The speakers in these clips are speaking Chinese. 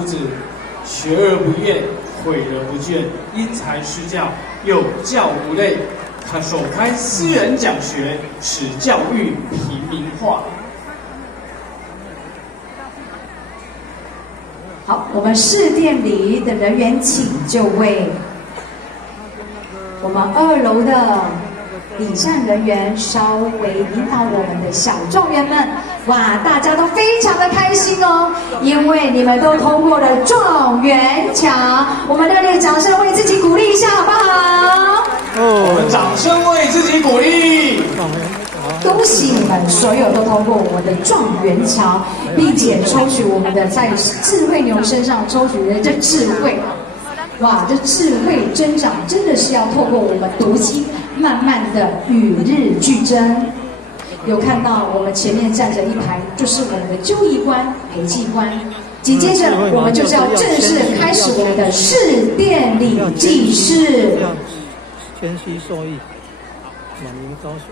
夫子，学而不厌，诲而不倦，因材施教，有教无类。他首开私人讲学，使教育平民化。好，我们市店里的人员请就位。我们2楼的礼站人员稍微引导我们的小状元们，哇，大家都非常的开心哦，因为你们都通过了状元奖。我们热烈掌声为自己鼓励一下，好不好？我们掌声为自己鼓励。恭喜你们所有都通过我们的状元桥，并且抽取我们的在智慧牛身上抽取的这智慧。哇，这智慧增长真的是要透过我们读经，慢慢的与日俱增。有看到我们前面站着一排，就是我们的纠仪官、陪祭官。紧接着，我们就是要正式开始我们的市殿礼祭祀。谦虚受益，满名高手，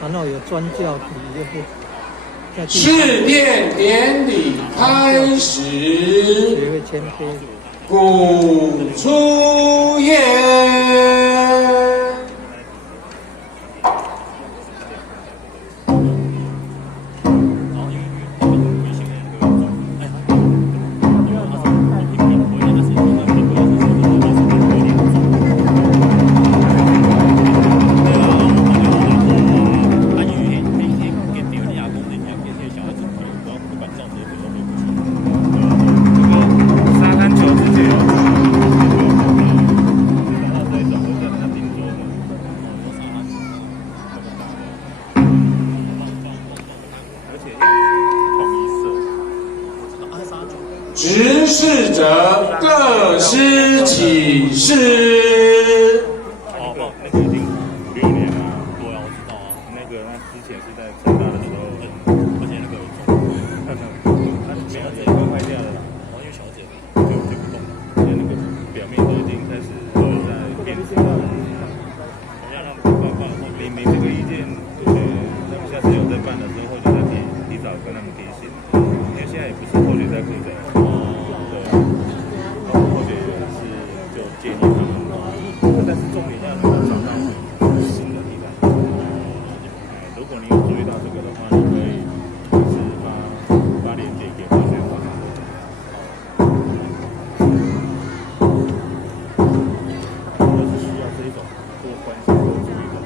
然后有专教题，就是市殿典礼开始，学会谦卑。鼓出言。执事者各司其事。哦，那个已经5、6年了。对啊，我知道啊。那个他之前是在成大的时候，而且那个他没有这一块坏掉了啦，因为小姐就不动了，而且那个表面都已经开始在变质了。我要让报告，你这个意见，他们下次有在办的时候，或者在提早跟他们提醒，因为现在也不是后学在负责。建议他们，但是重点要能够找到新的地方。如果你有注意到这个的话，你可以就是把链接给化学法。就是需要这种多关心、多注意的。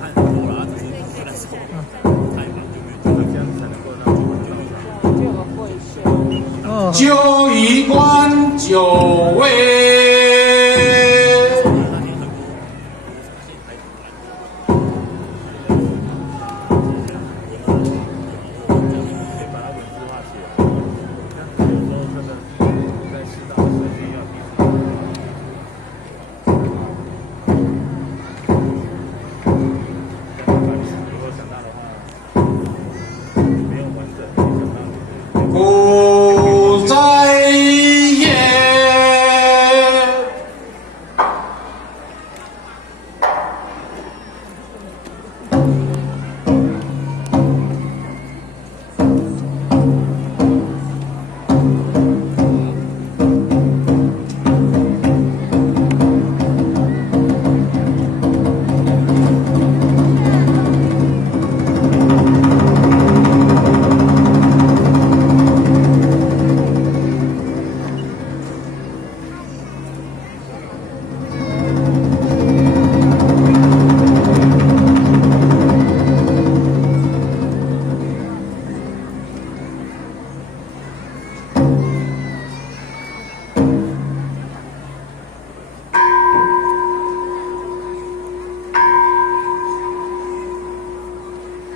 看多了，只是采访就没有，这样才能够让我们交上。纠仪官9位。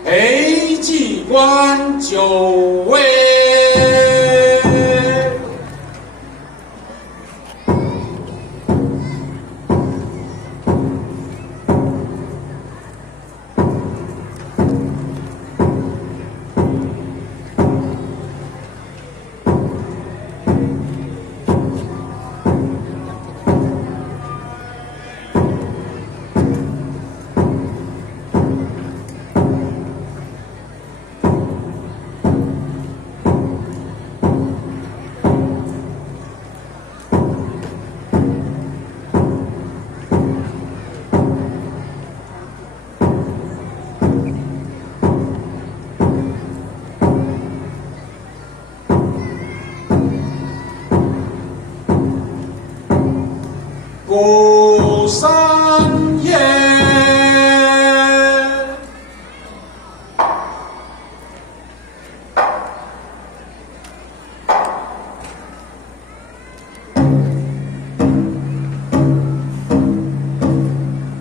陪祭官9位。不散也。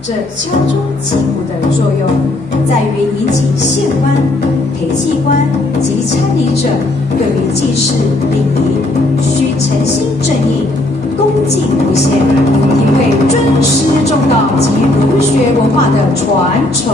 这敲钟击鼓的作用，在于引起县官、陪祭官及参礼者对于祭祀礼仪需诚心正义、恭敬不懈，体会尊师重道及儒学文化的传承。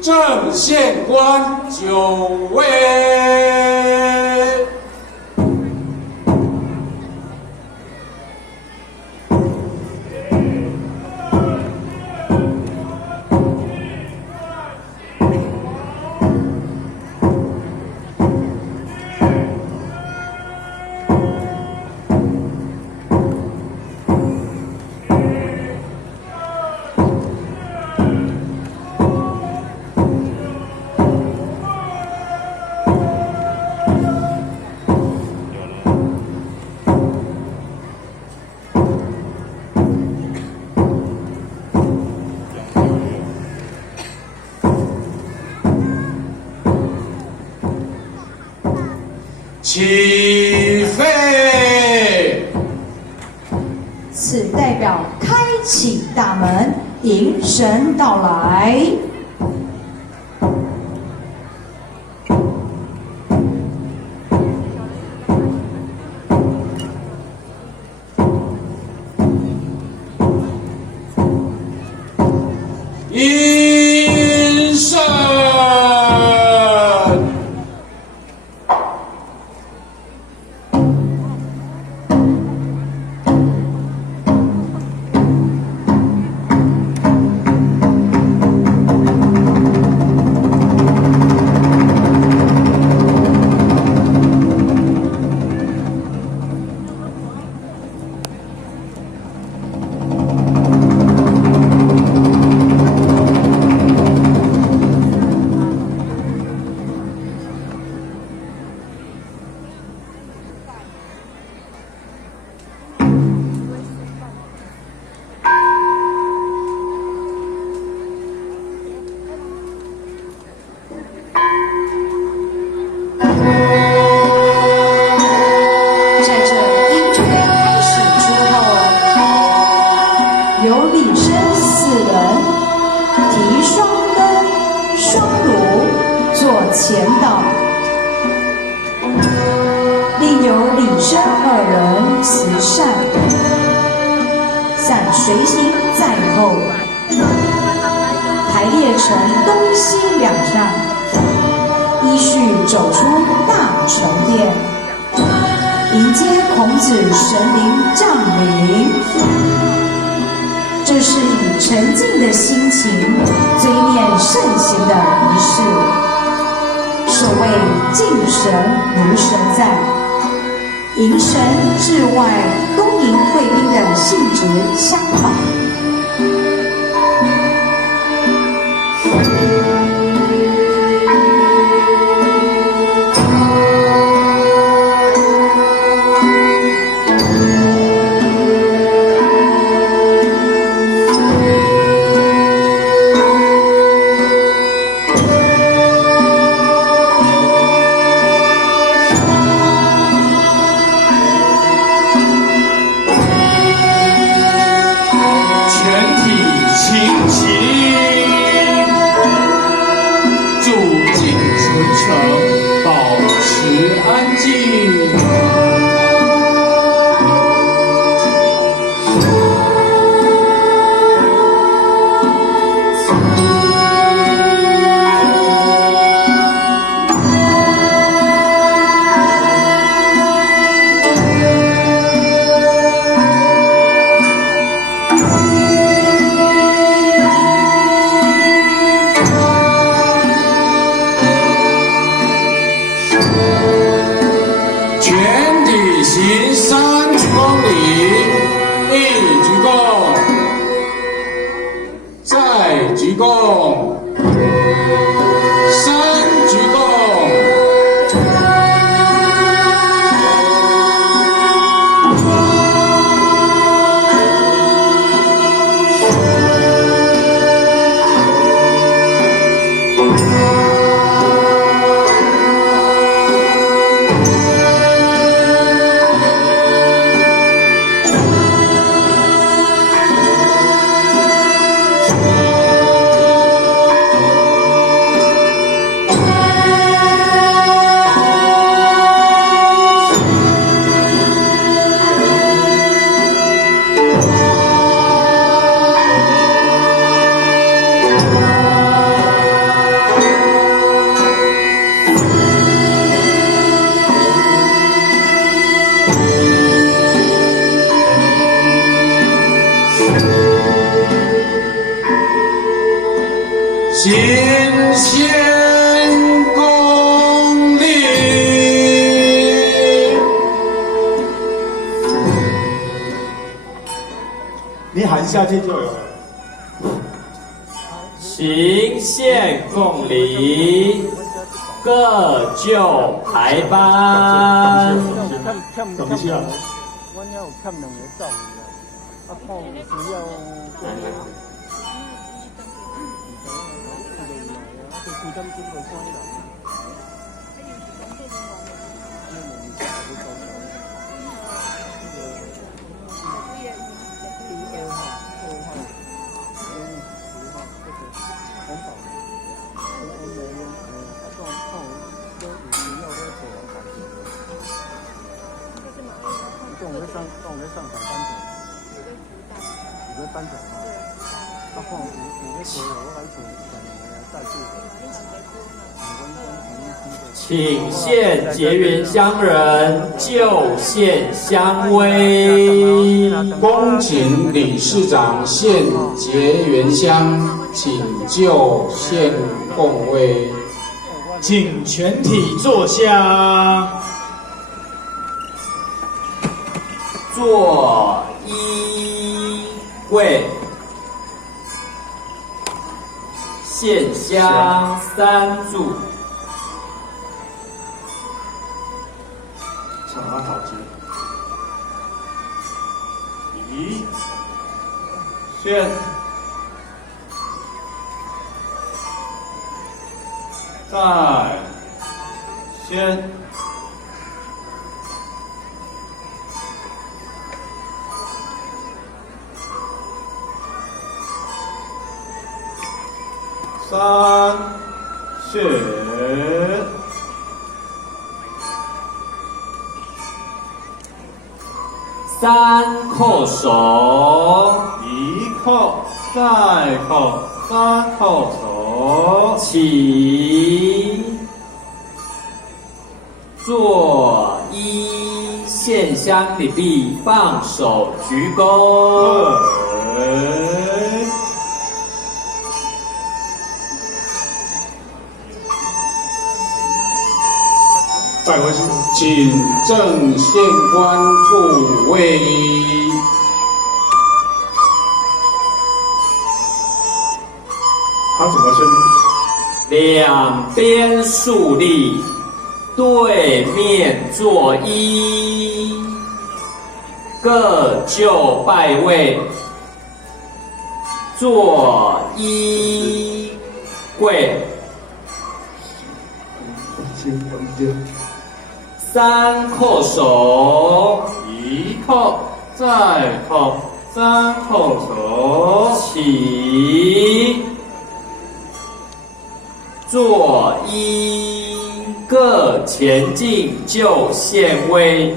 正县官9位。起飞！此代表开启大门，迎神到来。迎神！前导，另有李生2人慈善，伞随行在后，排列成东西两站，依序走出大成殿，迎接孔子神灵降临。这是以沉静的心情追念圣行的仪式。所谓敬神如神在，迎神至外，恭迎贵宾的性质相仿。行3公里，1鞠躬，再鞠躬，3鞠躬。行先公礼，你喊下去就有了。行宪共礼，各就排班。等一下。我有欠2个走，啊，看需要。请现结缘乡人就献香威。恭请理事长献结缘香，请就献供位。请全体坐下。坐一位，献香3炷。请他好接。一，献，再献。3，献。3叩首，1叩，再叩，3叩首。起，坐一，献香礼毕，放手鞠躬。再回去，请正县官复位。他怎么先？两边竖立，对面坐一，各就拜位，坐一跪。3叩首，1叩，再叩，3叩首。起，坐一，各前进就献威。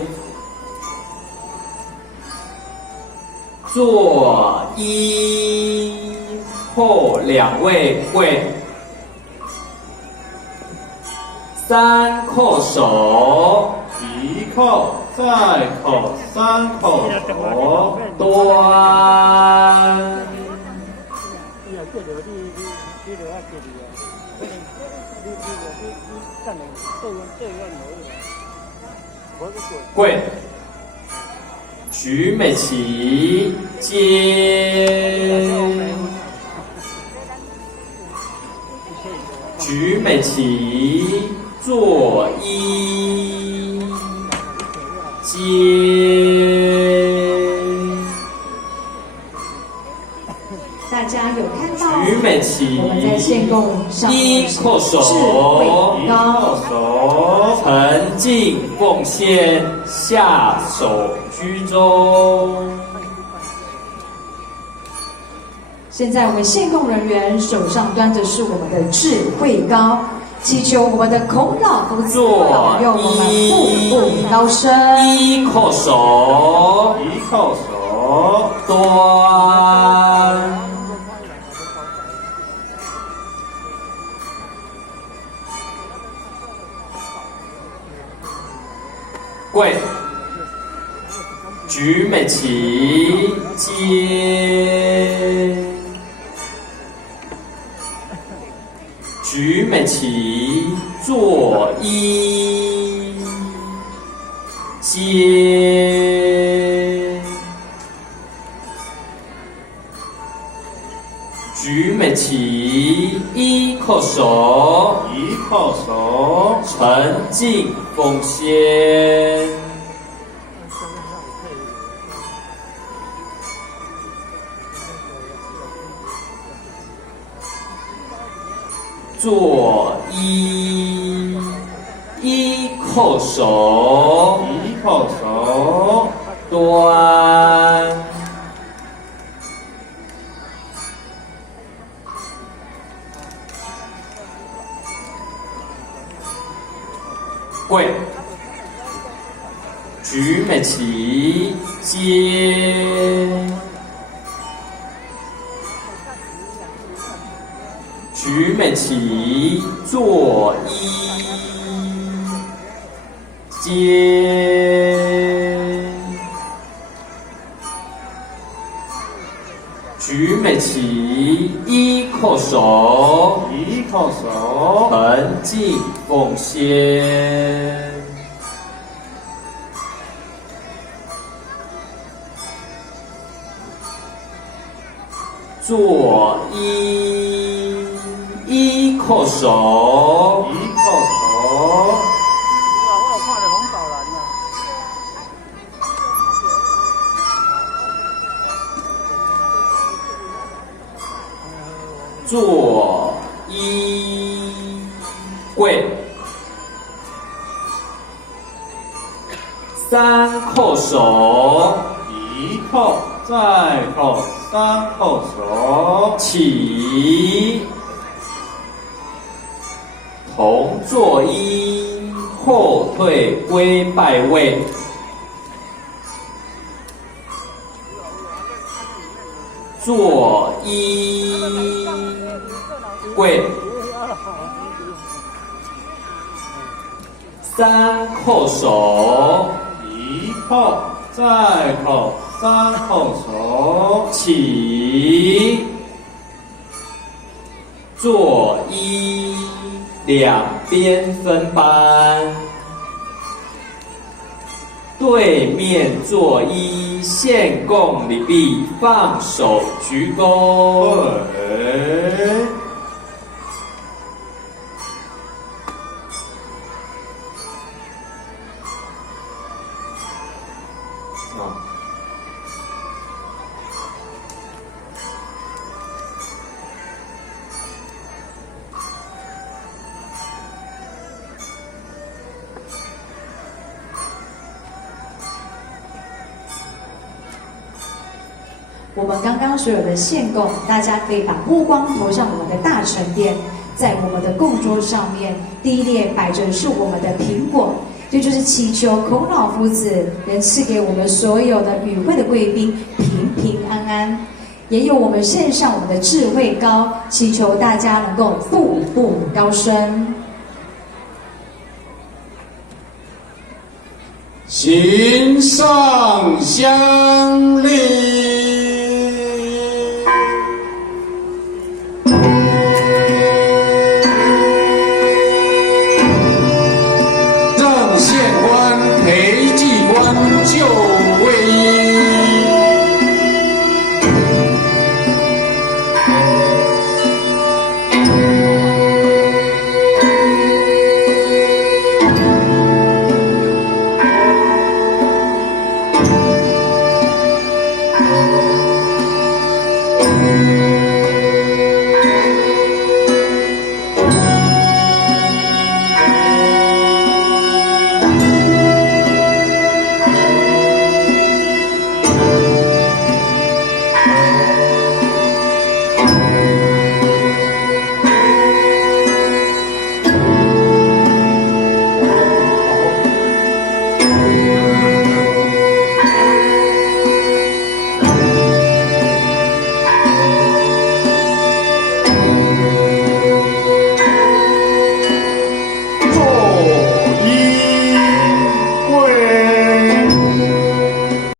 坐一，后2位跪。3叩首，1叩，再叩，3叩首。端。跪。徐美琪接，徐美琪作揖接。大家有看到徐美琪我们在献供上一叩首，智慧高，手，沉静奉献，下手居中。现在我们献供人员手上端着是我们的智慧高，祈求我们的孔老夫子保佑我们步步高升。一叩首，一叩首，端。跪，举美琪接，举美琪作揖接，举美琪一叩首，一叩首，沉静奉献。作揖，一叩首，一叩首，端。跪，举美琪接，举美琪作揖接，举美琪一叩首，一叩首，沉静奉献。作揖，一叩首，一叩手，作揖，跪，三叩首，一叩，再叩，三叩手，起，同作揖，后退归拜位。作揖，跪，三叩首，一叩，再叩，三叩手，起，作揖，两边分班，对面作揖，献供礼毕，放手鞠躬。对，我们刚刚所有的献供，大家可以把目光投向我们的大神殿，在我们的供桌上面，第一列摆着是我们的苹果，这就是祈求孔老夫子能赐给我们所有的与会的贵宾平平安安。也有我们献上我们的智慧膏，祈求大家能够步步高升。行上香礼。